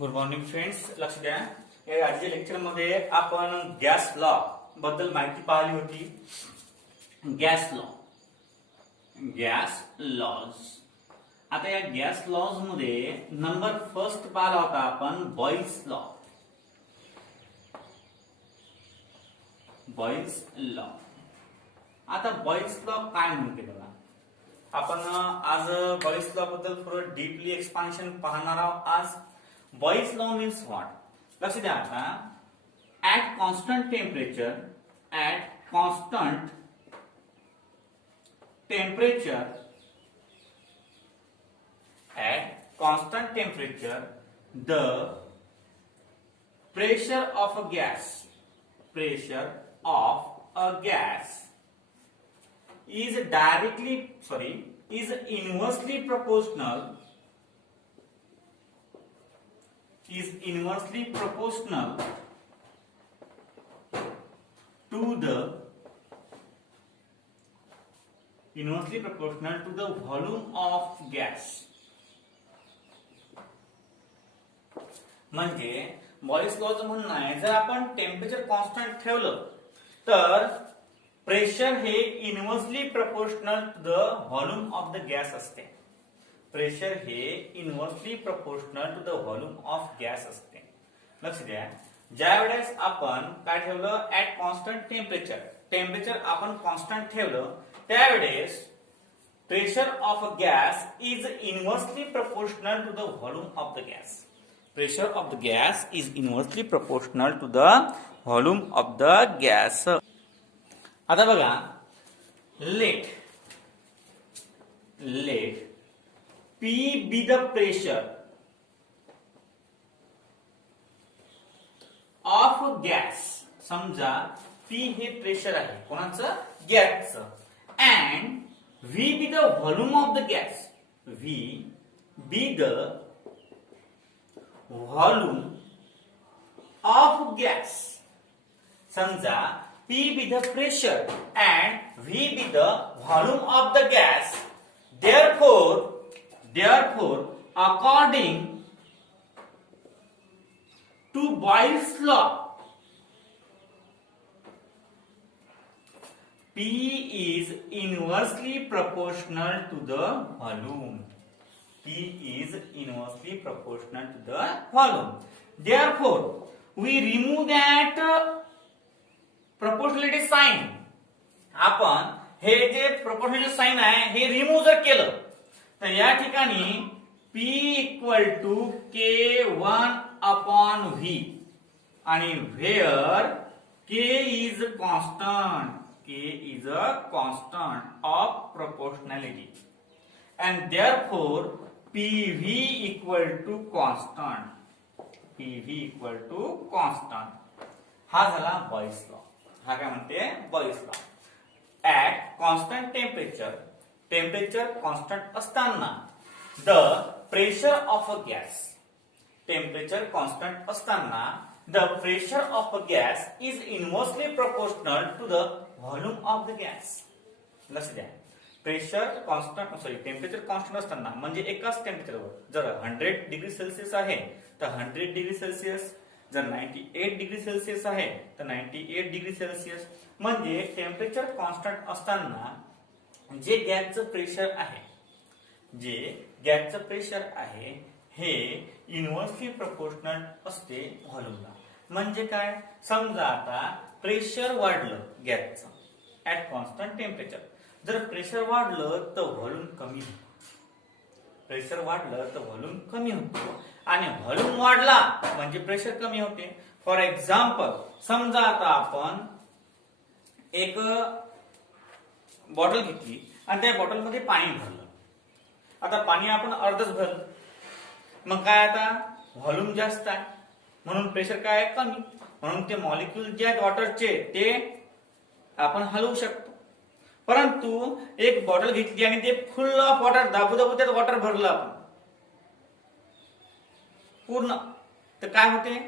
Good morning friends. लक्ष द्या. या आजच्या लेक्चर मध्ये आपण गॅस लॉ बद्दल माहिती पाहिली होती. Gas laws. आता या गॅस लॉज मध्ये नंबर फर्स्ट पाहिला होता आपण बॉइल्स लॉ. आता बॉइल्स लॉ काय म्हणते बघा. आपण आज बॉइल्स लॉ बद्दल थोडं डीपली एक्सपान्शन पाहणार आहोत. आज बॉइल्स लॉ मीन्स व्हॉट. लक्ष द्या. आता at constant temperature the pressure of a gas is inversely proportional to the volume of gas. म्हणजे बॉइल्स लॉचं म्हणणं आहे, जर आपण टेम्परेचर कॉन्स्टंट ठेवलं तर प्रेशर हे inversely proportional to the volume of the gas असते. प्रेशर हे inversely proportional to the volume of gas असते. लक्ष द्या. ज्या वेळेस आपण काय ठेवलं, ऍट कॉन्स्टंट टेम्परेचर आपण कॉन्स्टंट ठेवलं त्यावेळेस pressure of a gas is inversely proportional to the volume of the gas. Pressure of the gas is inversely proportional to the volume of the gas. आता बघा, let P be the pressure of gas. समजा P हे pressure आहे कोणाचं, गॅसचं, and V be the volume of the gas. V be the volume of gas. समजा P be the pressure and V be the volume of the gas. Therefore according to Boyle's law, P is inversely proportional to the volume. P is inversely proportional to the volume. Therefore, we remove that proportionality sign. आपण हे जे proportionality sign आहे हे remove जर केलं तर या ठिकाणी P equal to K1 upon V आणि where K is a constant of proportionality and therefore PV equal to constant. हा झाला बॉइल्स लॉ. हा काय म्हणते, Boyle's law. At constant temperature constant असताना the pressure of a gas. Temperature constant असताना the pressure of a gas is inversely proportional to the volume of the gas. लक्ष द्या. Temperature constant असताना म्हणजे एकाच टेम्परेचरवर जर 100 डिग्री सेल्सिअस आहे तर 100 डिग्री सेल्सिअस, जर 98 डिग्री सेल्सिअस आहे तर 98 डिग्री सेल्सिअस. म्हणजे टेम्परेचर कॉन्स्टंट असताना जे गॅसचं प्रेशर आहे हे इनव्हर्सली प्रपोर्शनल असते व्हॉल्यूमला. म्हणजे काय, समजा आता प्रेशर वाढलं गॅसचं ऍट कॉन्स्टंट टेम्परेचर, जर प्रेशर वाढलं तर व्हॉल्यूम कमी होतो आणि व्हॉल्यूम वाढला म्हणजे प्रेशर कमी होते. फॉर एक्झाम्पल, समजा आता आपण एक बॉटल घेतली आणि त्या बॉटलमध्ये पाणी भरलं. आता पाणी आपण अर्धच भरलं, मग काय आता व्हॉल्यूम जास्त आहे म्हणून प्रेशर काय आहे, कमी. म्हणून ते मॉलिक्यूल जे आहेत वॉटरचे ते आपण हलवू शकतो. परंतु एक बॉटल घेतली आणि ते फुल ऑफ वॉटर दाबू त्यात वॉटर भरलं आपण पूर्ण, तर काय होते,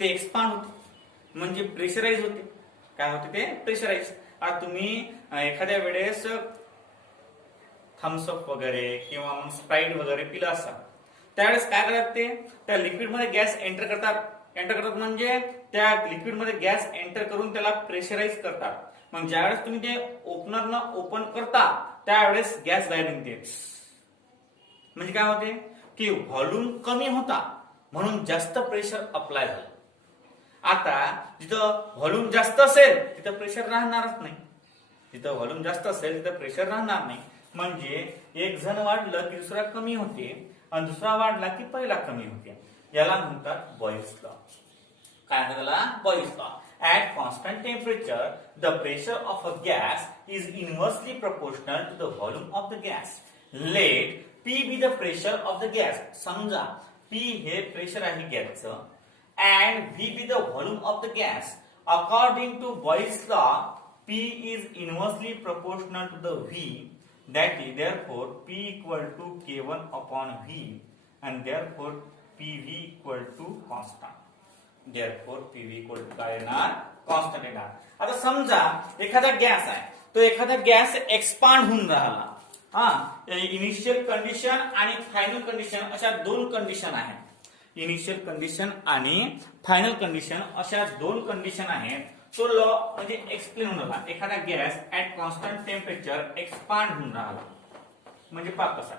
ते एक्सपांड होते म्हणजे प्रेशराइज होते. काय होते ते, प्रेशराइज. आता तुम्ही एखाद्या वेळेस थम्सअप वगैरे किंवा मग स्प्राईट वगैरे पिला असाल त्यावेळेस काय करतात ते त्या लिक्विड मध्ये गॅस एंटर करतात म्हणजे त्या लिक्विड मध्ये गॅस एंटर करून त्याला प्रेशराईज करतात. मग ज्यावेळेस तुम्ही ते ओपनरनं ओपन करता त्यावेळेस गॅस बाहेर निघते. म्हणजे काय होते की व्हॉल्यूम कमी होता म्हणून जास्त प्रेशर अप्लाय झालं. आता जिथं व्हॉल्यूम जास्त असेल तिथं प्रेशर राहणारच नाही. जिथं व्हॉल्यूम जास्त असेल तिथं प्रेशर राहणार नाही. म्हणजे एक जण वाढलं की दुसरा कमी होते आणि दुसरा वाढला की पहिला कमी होते. याला म्हणतात बॉयल्स लॉ. काय म्हणतात त्याला? Boyle's law. At constant temperature, the pressure of a gas is inversely proportional to the volume of the gas. Let P be the pressure of the gas. समजा P हे प्रेशर आहे गॅसचं and V be the volume of the gas. According to Boyle's law, P is inversely proportional to the V. That is, therefore, P equal to K1 upon V, and therefore PV equal to constant. Therefore PV equal to काय येणार? Constant येणार. आता समजा एखादा gas आहे, तो एखादा gas expand होऊन राहिला. इनिशियल कंडिशन आणि फायनल कंडिशन अशा दोन कंडिशन आहेत. इनिशियल कंडिशन आणि फायनल कंडिशन अशा दोन कंडिशन आहेत. तो लॉ म्हणजे एक्सप्लेन होऊन राहिला. एखादा gas at constant temperature expand होऊन राहिला म्हणजे पहा कसा.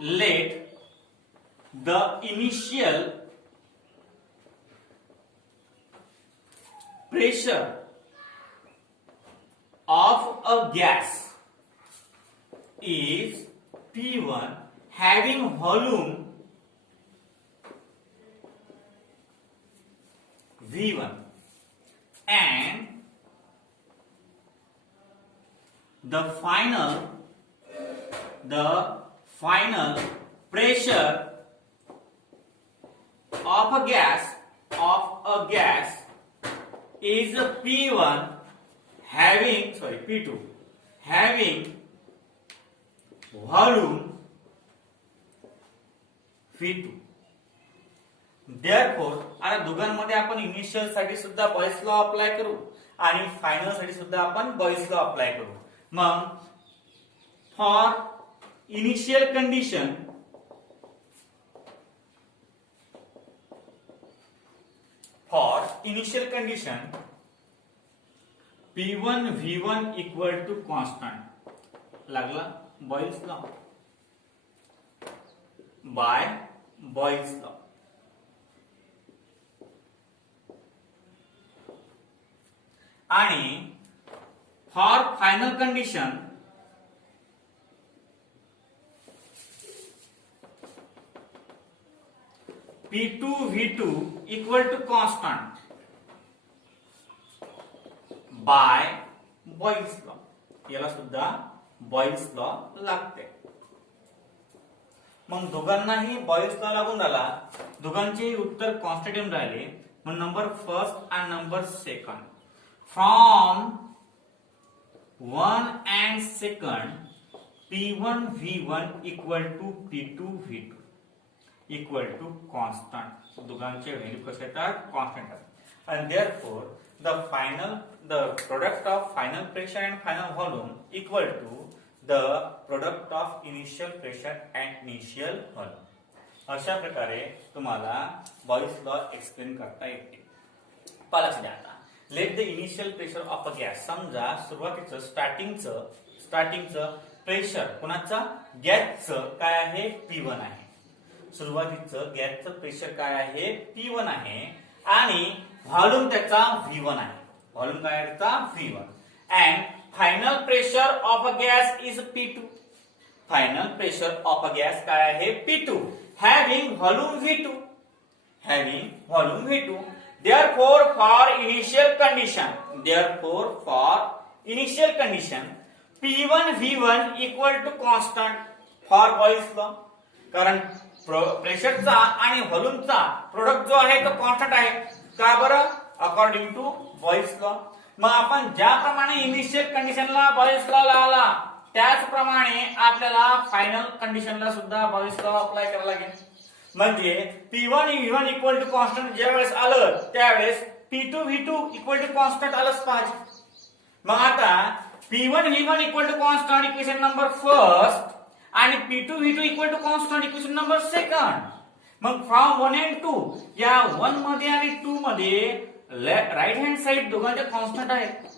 Let the initial pressure of a gas is P1 having volume V1 and the final pressure of a gas is P1 P2 having volume V2. Therefore, आता दोघांमध्ये आपण initial साठी सुद्धा बॉयल्स लॉ अप्लाय करू आणि फायनल साठी सुद्धा आपण बॉयल्स लॉ अप्लाय करू. मग for initial condition P1 V1 equal to constant. लागला Boyle's law by Boyle's law. आणि for final condition P2 V2 equal to constant by Boyle's law. याला सुद्धा बॉयल्स लॉ लागते. मग दोघांनाही बॉयल्स लॉ लागून राहिला. दोघांचे उत्तर कॉन्स्टंट येऊन राहिले. मग नंबर फर्स्ट आणि number second from 1 and second P1 V1 equal to P2 V2 equal to constant. दोघांचे व्हॅल्यू कसे येतात? कॉन्स्टंट येतात. And therefore the product of final pressure and final volume equal to the product of initial pressure and initial volume. अशा प्रकारे तुम्हाला Boyle's law explain करता येते. पालक द्या आता. Let the initial pressure of a gas. समजा सुरुवातीचं स्टार्टिंगचं प्रेशर कोणाचा? गॅसचं काय आहे? P1 आहे. सुरुवातीचं गॅसचं प्रेशर काय आहे? P1 आहे आणि व्हॉल्यूम त्याचा V1 आहे. व्हॉल्यूम काय आहे त्याचा? V1. And final pressure of a gas is P2. Final pressure of a gas काय आहे? P2 having volume V2. Therefore for initial condition P1 V1 equal to constant for Boyle's law. कारण प्रेशरचा आणि व्हॉल्यूमचा product जो आहे तो constant आहे. का बरं? According to Boyle's law. मग आपण ज्याप्रमाणे इनिशियल कंडिशनला बॉयल्स लॉ लावला त्याचप्रमाणे आपल्याला फायनल कंडिशनला सुद्धा बॉयल्स लॉ अप्लाय करावा लागेल. म्हणजे P1 V1 equal to constant ज्यावेळेस आलं त्यावेळेस P2 V2 equal to constant आलंच पाहिजे. मग आता P1 V1 equal to constant equation number first आणि P2 V2 equal to constant, equation number second. मग फ्रॉम 1 and 2 या 1 मध्ये आणि 2 मध्ये राईट हँड साइड दोघांचे कॉन्स्टंट आहेत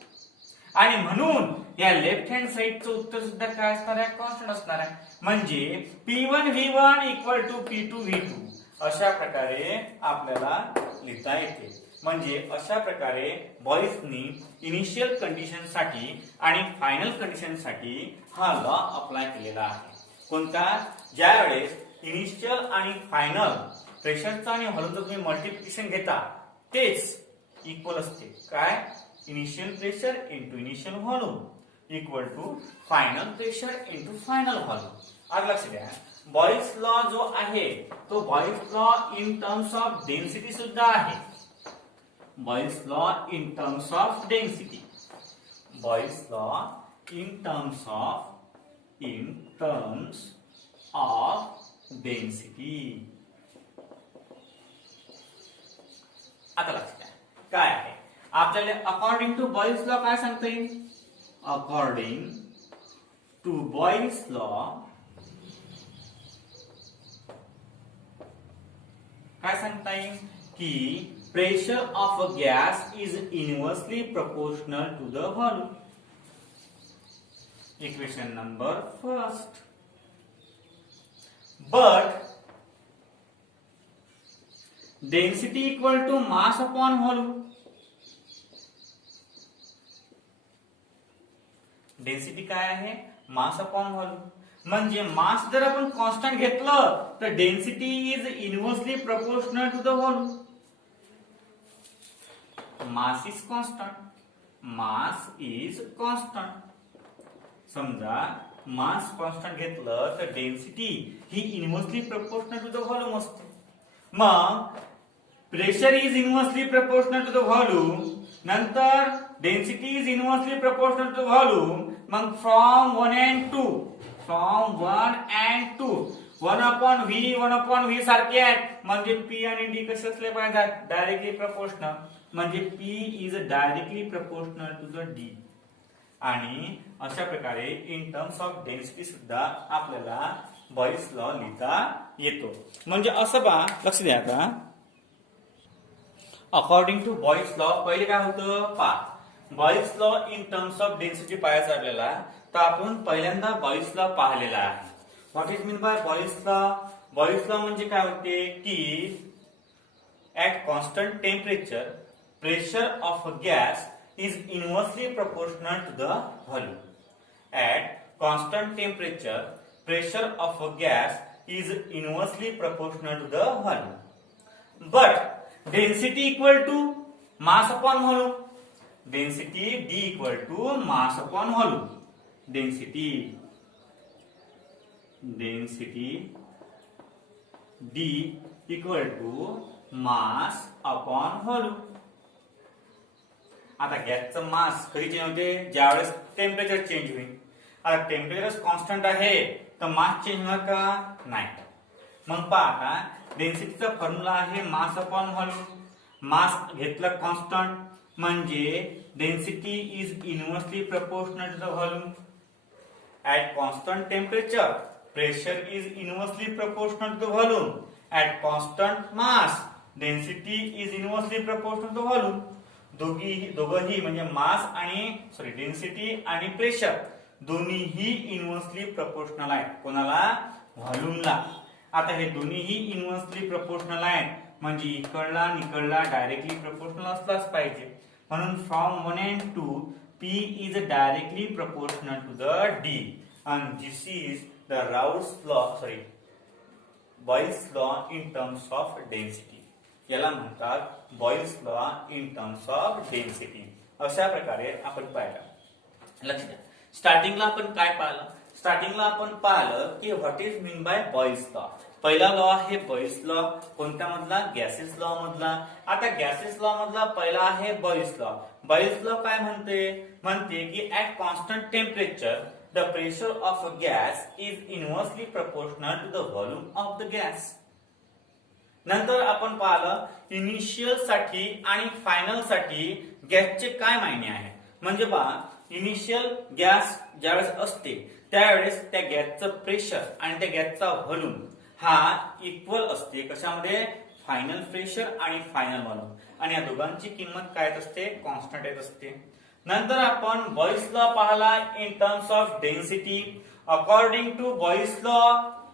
आणि म्हणून या लेफ्ट हँड साइडचं उत्तर सुद्धा काय असणार आहे, कॉन्स्टंट असणार आहे. म्हणजे P1 V1 equal to P2 V2 अशा प्रकारे आपल्याला लिहिता येते. म्हणजे अशा प्रकारे बॉईजनी इनिशियल कंडिशन साठी आणि फायनल कंडिशन साठी हा लॉ अप्लाय केलेला आहे. कोणता? ज्या वेळेस इनिशियल आणि फायनल प्रेशरचं आणि व्हॉल्यूमचं तुम्ही मल्टिप्लिकेशन घेता तेच इक्वल असते. काय? Initial pressure into initial volume equal to final pressure into final volume. आज लक्ष द्या, बॉईज लॉ जो आहे तो Boyle's law in terms of density सुद्धा आहे. Boyle's law in terms of density. Boyle's law in terms of density. आता लक्ष द्या काय आहे आपल्याला अकॉर्डिंग टू बॉईज लॉ काय सांगता येईल. अकॉर्डिंग टू बॉईज लॉ काय सांगता येईल की pressure of a gas is inversely proportional to the volume. Equation number first. But density equal to mass upon volume. Density काय आहे? Mass upon volume. म्हणजे मास जर आपण कॉन्स्टंट घेतलं तर density is inversely proportional to the volume. Mass is constant. Mass is constant. समजा mass constant घेतलं तर डेन्सिटी ही inversely proportional to the volume असते. मग pressure is inversely proportional to the volume, नंतर density is inversely proportional to the volume. मग from 1 and 2 1 upon V सारखे आहेत. म्हणजे P आणि D कसे असले पाहिजेत? Directly proportional. म्हणजे P is directly proportional to the D. आणि अशा प्रकारे इन टर्म्स ऑफ डेन्सिटी सुद्धा आपल्याला बॉईज लॉ लिहिता येतो. म्हणजे असं पहा, लक्ष द्या आता. अकॉर्डिंग टू बॉईज लॉ पहिले काय होतं पहा. Boys law in terms of density पाहायचा आपल्याला तर आपण पहिल्यांदा बॉईज लॉ पाहिलेला आहे. What is mean by boys law? Boys law म्हणजे काय होते की at constant temperature pressure of a gas is inversely proportional to the volume. At constant temperature, pressure of a gas is inversely proportional to the volume. But density equal to mass upon volume. Density D equal to mass upon volume. Density D equal to mass upon volume. आता गॅसचं मास कधी change होते? ज्यावेळेस temperature change होईल. आता temperature constant आहे तर mass change होणार का? नाही. मग पहा आता डेन्सिटीचा फॉर्म्युला आहे मास अपॉन व्हॉल्यूम. मास घेतलं कॉन्स्टंट म्हणजे density is inversely proportional to the volume. At constant temperature pressure is inversely proportional to the volume. At constant mass density is inversely proportional to the volume. दोघंही म्हणजे मास आणि density आणि pressure दोन्हीही inversely proportional आहेत. कोणाला? व्हॉल्यूमला. आता हे दोन्हीही इनवर्सली प्रोपोर्शनल आहेत म्हणजे इकडला डायरेक्टली प्रोपोर्शनल असलाच पाहिजे. म्हणून from 1 and 2 P is directly proportional to the D and this is the Raoult's law, Boyle's law in terms of density. याला म्हणतात boils law in terms of density. अशा प्रकारे आपण पाहिलं. लक्ष द्या, स्टार्टिंगला आपण काय पाहिलं? स्टार्टिंगला आपण पाहिलं की what is mean by boils law. पहिला लॉ आहे बॉईल्स लॉ. कोणत्या मधला? गॅसेस लॉ मधला. आता गॅसेस लॉ मधला पहिला आहे बॉईल्स लॉ. बॉईल्स लॉ काय म्हणते की at constant temperature the pressure of a gas is inversely proportional to the volume of the gas. नंतर आपण पाहिलं इनिशियल साठी आणि फायनल साठी गॅसचे काय मायने आहे. म्हणजे पहा इनिशियल गॅस ज्यावेळेस असते त्यावेळेस त्या गॅसचं प्रेशर आणि त्या गॅसचा व्हॉल्यूम हा इक्वल असते. कशामध्ये? फायनल प्रेशर आणि फायनल व्हॉल्यूम. आणि या दोघांची किंमत काय येत असते? कॉन्स्टंट येत असते. नंतर आपण बॉइस लॉ पाहिला in terms of density. According to Boyle's law,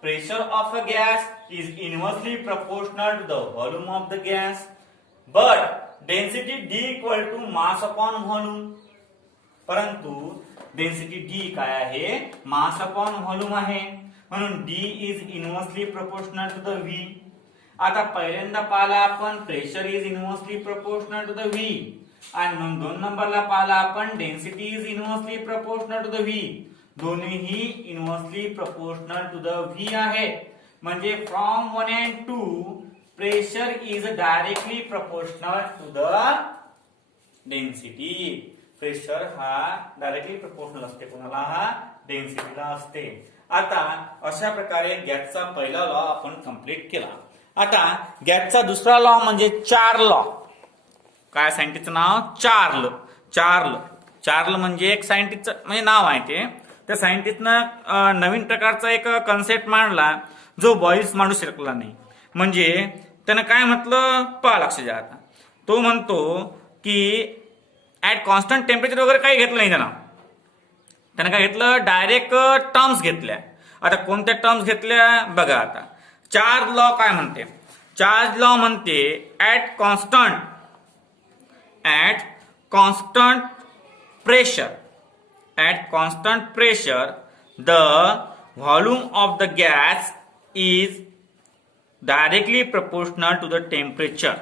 pressure of a gas is inversely proportional to the volume of the gas, but density D equal to mass upon volume. परंतु density D काय आहे? Mass upon volume आहे, म्हणून D is inversely proportional to the V. आता पहिल्यांदा पाहिला आपण pressure is inversely proportional to the V, आणि 2 नंबरला पाहिला आपण density is inversely proportional to the V. दोन्हीही inversely proportional to the V आहे. म्हणजे from 1 and 2 pressure is directly proportional to the density. Pressure हा डायरेक्टली प्रोपोर्शनल असते, कोणाला? हा डेन्सिटीला असते. आता अशा प्रकारे गॅसचा पहिला लॉ आपण कंप्लीट केला. आता गॅसचा दुसरा लॉ म्हणजे चार्ल लॉ. काय सायंटिस्टचं नाव? चार्ल. चार्ल. चार्ल म्हणजे एक सायंटिस्टचं म्हणजे नाव आहे ते. त्या सायंटिस्टनं नवीन प्रकारचा एक कन्सेप्ट मांडला जो बॉईस मांडू शकला नाही. म्हणजे त्यानं काय म्हटलं पहा, लक्ष द्या. आता तो म्हणतो की ऍट कॉन्स्टंट टेम्परेचर वगैरे काही घेतलं नाही त्यानं काय घेतलं? डायरेक्ट टर्म्स घेतल्या. आता कोणत्या टर्म्स घेतल्या बघा. आता चार्ज लॉ काय म्हणते? चार्ज लॉ म्हणते at constant pressure, at constant pressure the volume of the gas is directly proportional to the temperature.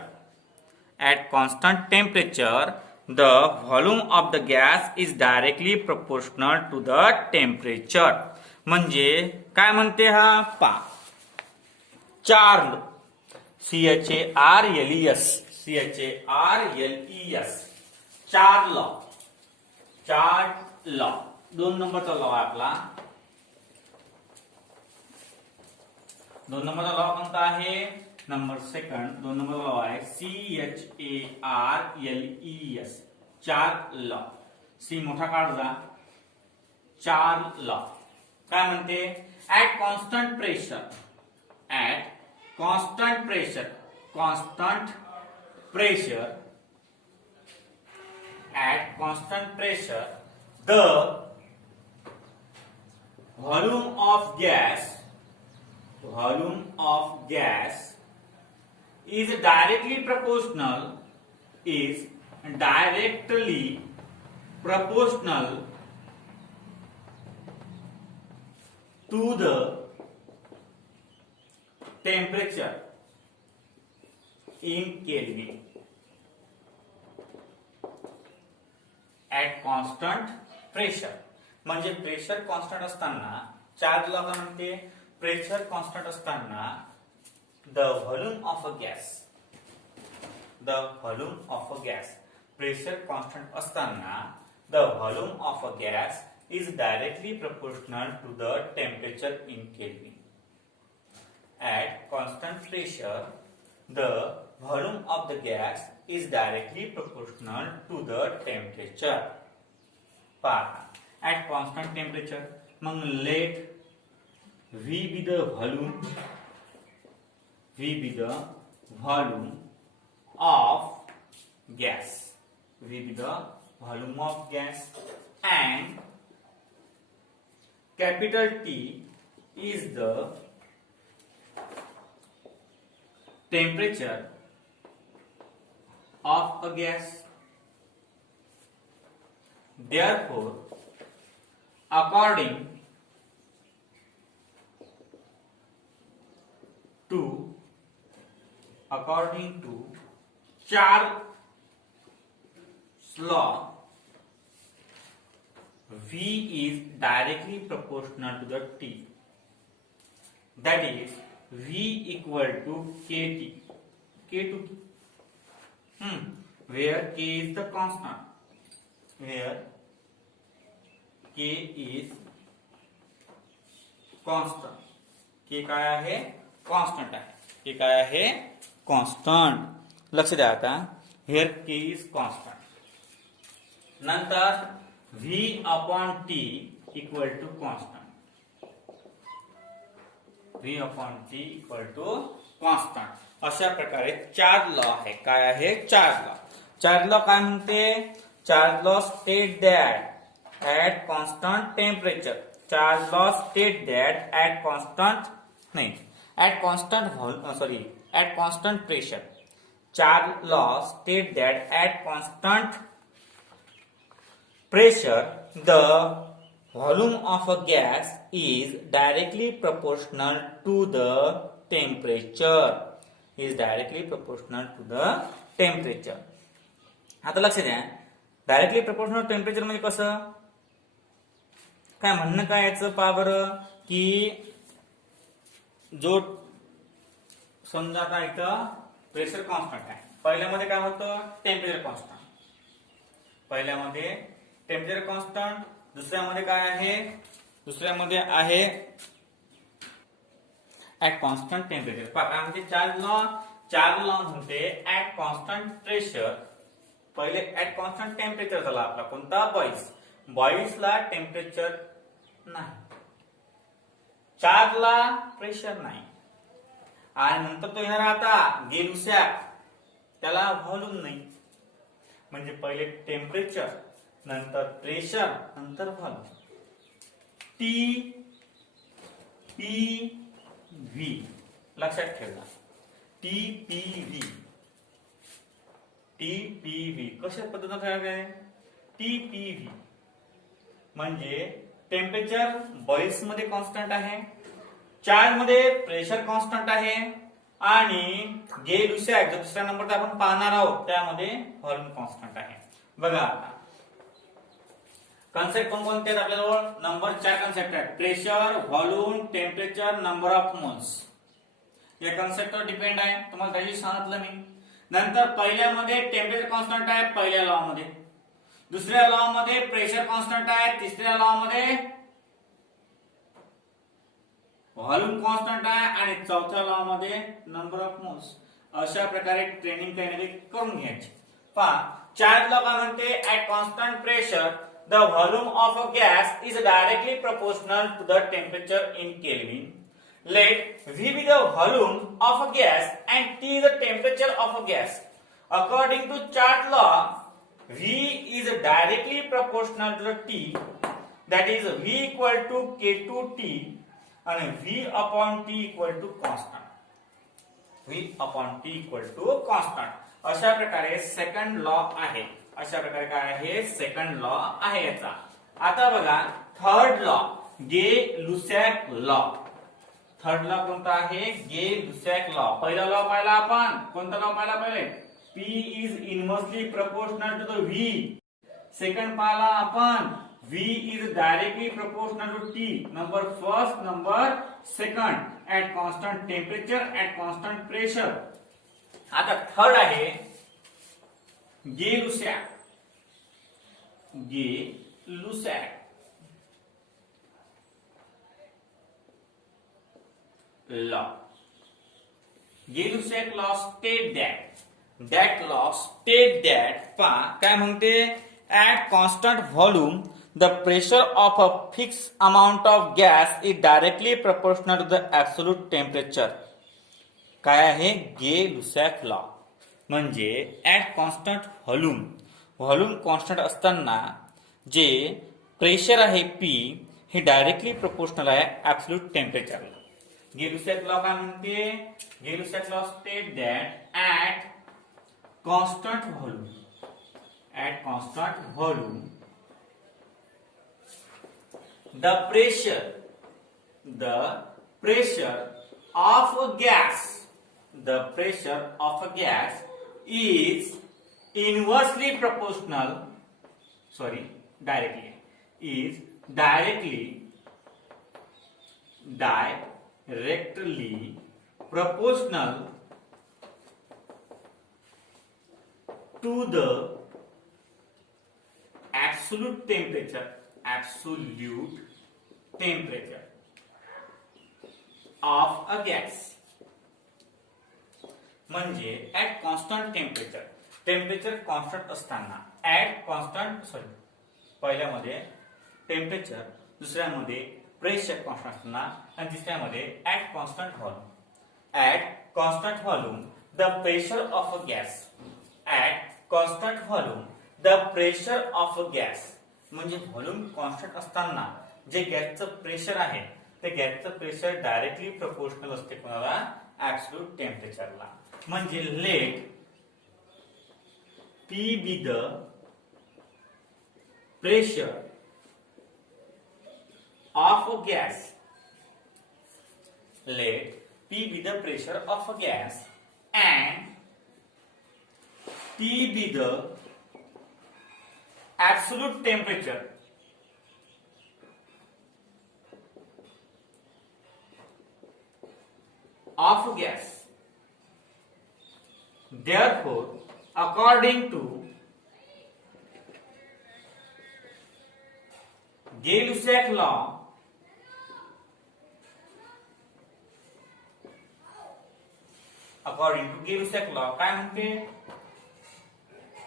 At constant temperature the volume of the gas is directly proportional to the temperature. म्हणजे काय म्हणते हा? पा Charl, CHARLES, Charl law. Charl law 2 नंबरचा law आहे आपला. 2 नंबरचा law कोणता आहे? नंबर सेकंड 2 नंबरचा लॉ आहे CHARLES, चार्ल लॉ. सी मोठा काढला. चार्ल लॉ काय म्हणते? At constant pressure, the volume of gas is directly proportional to the temperature in Kelvin. At constant pressure. म्हणजे प्रेशर कॉन्स्टंट असताना चार्ज लॉ म्हणते pressure constant असताना the volume of a gas, pressure constant असताना the volume of a gas is directly proportional to the temperature in Kelvin. At constant pressure the volume of the gas is directly proportional to the temperature. at constant temperature, मग let V be the volume of gas, and capital T is the temperature of a gas. Therefore, according to Charles' law, V is directly proportional to the T. That is, V equal to KT. Where K is the constant. Where K is constant. K काय आहे? Constant आहे. K काय आहे? Constant. लक्ष द्या आता. Here K is constant. नंतर V upon T equal to constant. V upon T equal to constant. अशा प्रकारे चार्ज लॉ आहे. काय आहे? Charles law. चार्ज लॉ काय म्हणते? Charles law state that at constant temperature. Charles law state that at constant at constant pressure. Charge law state that at constant pressure the volume of a gas is directly proportional to the temperature. आता लक्ष द्या, directly proportional temperature म्हणजे कसं? काय म्हणणं काय याचं? पहा बरं की जो समजा आता इथं प्रेशर कॉन्स्टंट आहे. पहिल्यामध्ये काय होतं? Temperature constant. पहिल्यामध्ये टेम्परेचर कॉन्स्टंट. दुसऱ्यामध्ये काय आहे? दुसऱ्यामध्ये आहे ऍट कॉन्स्टंट टेम्परेचर. काय म्हणते चार्ज लॉ? चार्ज लॉ म्हणते ऍट कॉन्स्टंट प्रेशर. पहिले ऍट कॉन्स्टंट टेम्परेचर झाला आपला कोणता? बॉईस. बॉईसला टेम्परेचर नाही, चार्जला प्रेशर नाही, आणि नंतर तो येणार आता गेलुसॅक, त्याला व्हॉल्यूम नाही. म्हणजे पहिले टेम्परेचर, नंतर प्रेशर, नंतर व्हॉल्यूम. टी पी व्ही लक्षात ठेवा. T P V. T P V कशा पद्धतीने ठेवायचे? टी पी व्ही म्हणजे टेम्परेचर बॉईल्स मध्ये कॉन्स्टंट आहे, चार्ज मध्ये प्रेशर कॉन्स्टंट आहे, आणि गेलुसॅक जो दुसऱ्या नंबरचा आपण पाहणार आहोत त्यामध्ये व्हॉल्यूम कॉन्स्टंट आहे. बघा आता कन्सेप्ट कोणकोणते आहेत आपल्याजवळ? नंबर 4 कन्सेप्ट आहेत. Pressure, volume, temperature, number of moles. या कन्सेप्टवर डिपेंड आहे. तुम्हाला त्याची सांगितलं मी. नंतर पहिल्यामध्ये टेम्परेचर कॉन्स्टंट आहे पहिल्या लॉ मध्ये, दुसऱ्या लॉ मध्ये प्रेशर कॉन्स्टंट आहे, तिसऱ्या लॉ मध्ये व्हॉल्यूम कॉन्स्टंट आहे, आणि चौथ्या लॉ मध्ये नंबर ऑफ मोल्स. अशा प्रकारे ट्रेनिंग काही करून घ्यायची. पहा चार्ज लॉ काय म्हणते? At constant pressure the volume of a gas is directly proportional to the temperature in Kelvin. Let V be the volume of a gas and T the temperature of a gas. According to charge law, V is directly proportional to the T. That is V equal to K2T and V upon T equal to constant. V upon T equal to constant. अशा प्रकारे second law आहे. अशा प्रकारे काय आहे? Second law आहे याचा. आता बघा third law, Gay Lussac law. Third law कोणता आहे? Gay Lussac law. पहिला लॉ पाहिला आपण. कोणता लॉ पाहिला पहिले? P is inversely proportional to the V. Second पाहिला आपण V is directly proportional to T. Number first, number second at constant temperature, at constant pressure. आता थर्ड आहे गे-लुसॅक. गे-लुसॅक law. गे-लुसॅक law state that काय म्हणते? At constant volume the pressure of a fixed amount of gas is directly proportional to the absolute temperature. काय आहे? Gay Lussac law म्हणजे at constant volume constant असताना जे pressure आहे P हे डायरेक्टली प्रोपोर्शनल आहे ऍब्सोल्यूट टेम्परेचरला. गे-लुसॅक लॉ काय म्हणते? Gay Lussac law state that at constant volume the pressure of a gas is inversely proportional, directly proportional to the absolute temperature of a gas. म्हणजे temperature constant असताना पहिल्यामध्ये temperature, दुसऱ्यामध्ये pressure constant असताना आणि तिसऱ्यामध्ये at constant volume. At constant volume the pressure of a gas. At constant volume the pressure of a gas म्हणजे volume constant असताना जे गॅसचं प्रेशर आहे ते गॅसचं प्रेशर डायरेक्टली प्रपोर्शनल असते कोणाला? ऍब्सोल्यूट टेम्परेचरला. म्हणजे late P be the pressure of a gas. Let P be the pressure of a gas and T be the absolute temperature of a gas. Therefore, according to Gay-Lussac law, काय म्हणते?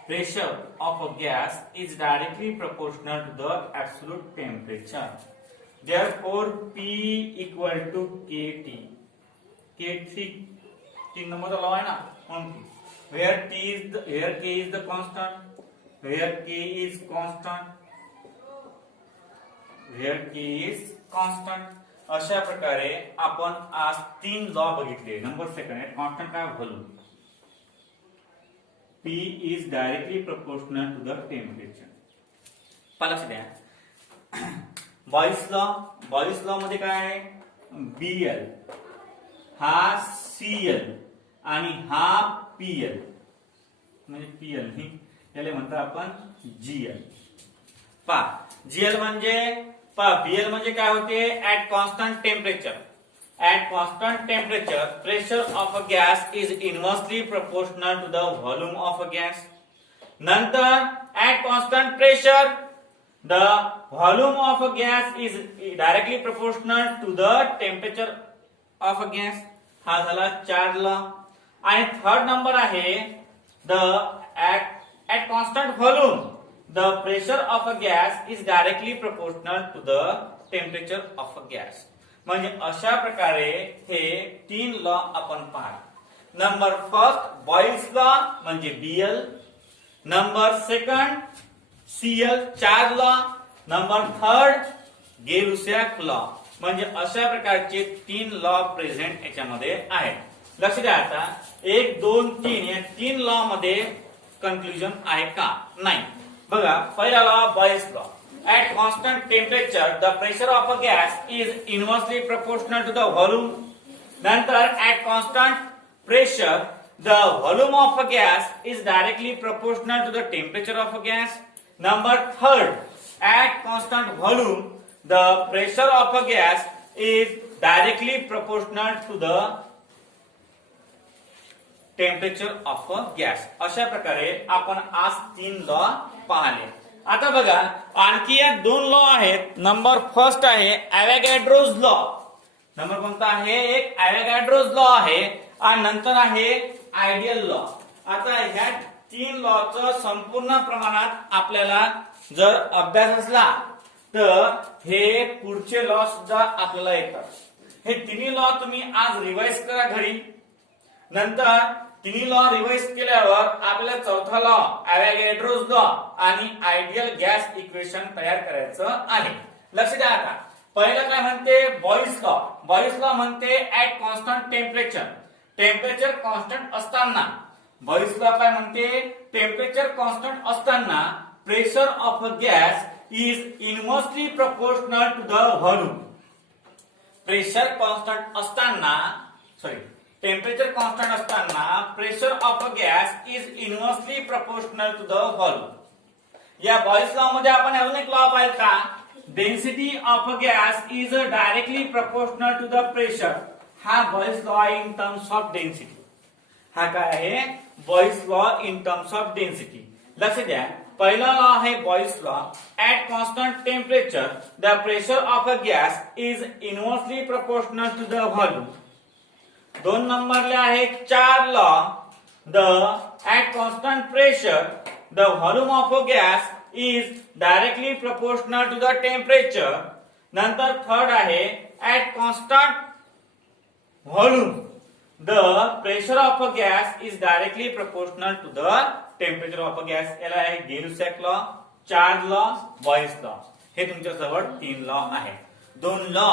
Pressure of a gas is directly proportional to the absolute temperature. Therefore, P equal to KT. तीन नंबरचा law आहे ना, म्हणून where K is the constant, where K is constant. अशा प्रकारे आपण आज तीन लॉ बघितले. नंबर सेकंड आहे कॉन्स्टंट काय? Volume. P is directly proportional to the temperature. लक्ष द्या. बॉयस लॉ मध्ये काय आहे? BL हा CL आणि हा PL म्हणजे PL याला म्हणतो आपण GL. GL म्हणजे BL म्हणजे काय होते? At constant temperature. At constant temperature, pressure of a gas is inversely proportional to the volume of a gas. नंतर at constant pressure, the volume of a gas is directly proportional to the temperature of a gas. हा झाला चार law. आणि third number आहे the at constant volume, the pressure of a gas is directly proportional to the temperature of a gas. म्हणजे अशा प्रकारे हे तीन लॉ आपण पाहतो. नंबर फर्स्ट बॉयल्स लॉ म्हणजे BL, नंबर सेकंड CL चार लॉ, नंबर थर्ड गे-लुसॅक लॉ. म्हणजे अशा प्रकारचे तीन लॉ प्रेझेंट याच्यामध्ये आहेत. लक्ष द्या. आता 1 2 3 या तीन लॉ मध्ये कन्क्लुजन आहे का? नाही. बघा पहिला law Boyle's law. At constant temperature, the pressure of a gas is inversely proportional to the volume. Nantar, at constant pressure, the volume of a gas is directly proportional to the temperature of a gas. Number third, at constant volume, the pressure of a gas is directly proportional to the temperature of a gas. अशा प्रकारे आपण आज तीन law पाहिले. आता बघा आणखी या दोन लॉ आहेत. नंबर फर्स्ट आहे अवोगॅड्रोज लॉ. नंबर कोणता आहे? एक अवोगॅड्रोज लॉ आहे आणि नंतर आहे आयडियल लॉ. आता ह्या तीन लॉचं संपूर्ण प्रमाणात आपल्याला जर अभ्यास असला तर हे पुढचे लॉ सुद्धा आपल्याला येतात. हे तिन्ही लॉ तुम्ही आज रिवाइज करा घरी. नंतर तिन्ही लॉ रिवाइज केल्यावर आपल्याला चौथा लॉ अवोगॅड्रोज लॉ आणि आयडियल गॅस इक्वेशन तयार करायचं आहे. लक्ष द्या. आता पहिलं काय म्हणते? Boyle's law. बॉयल्स लॉ म्हणते at constant temperature, temperature constant असताना. बॉयल्स लॉ काय म्हणते? टेम्परेचर कॉन्स्टंट असताना pressure of a gas is inversely proportional to the volume. Pressure constant असताना टेम्परेचर कॉन्स्टंट असताना pressure of a gas is inversely proportional to the volume. या Boyle's law मध्ये आपण अजून एक लॉ पाहिला का? Density of a gas is directly proportional to the pressure. हा Boyle's law in terms of density. हा काय आहे? Boyle's law in terms of density. लक्ष द्या. पहिला लॉ आहे Boyle's law. At constant temperature the pressure of a gas is inversely proportional to the volume. दोन नंबरले आहे चार law. The at constant pressure the volume of a gas is directly proportional to the temperature. नंतर third आहे at constant volume the pressure of a gas is directly proportional to the temperature of a gas. याला आहे Gay Lussac law, Charles law, Boyle's law. हे तुमच्या जवळ 3 law आहेत. 2 law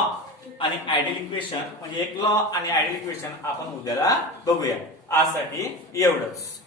आणि ideal equation म्हणजे एक लॉ आणि आयडियल इक्वेशन आपण उद्याला बघूया. आजसाठी एवढंच.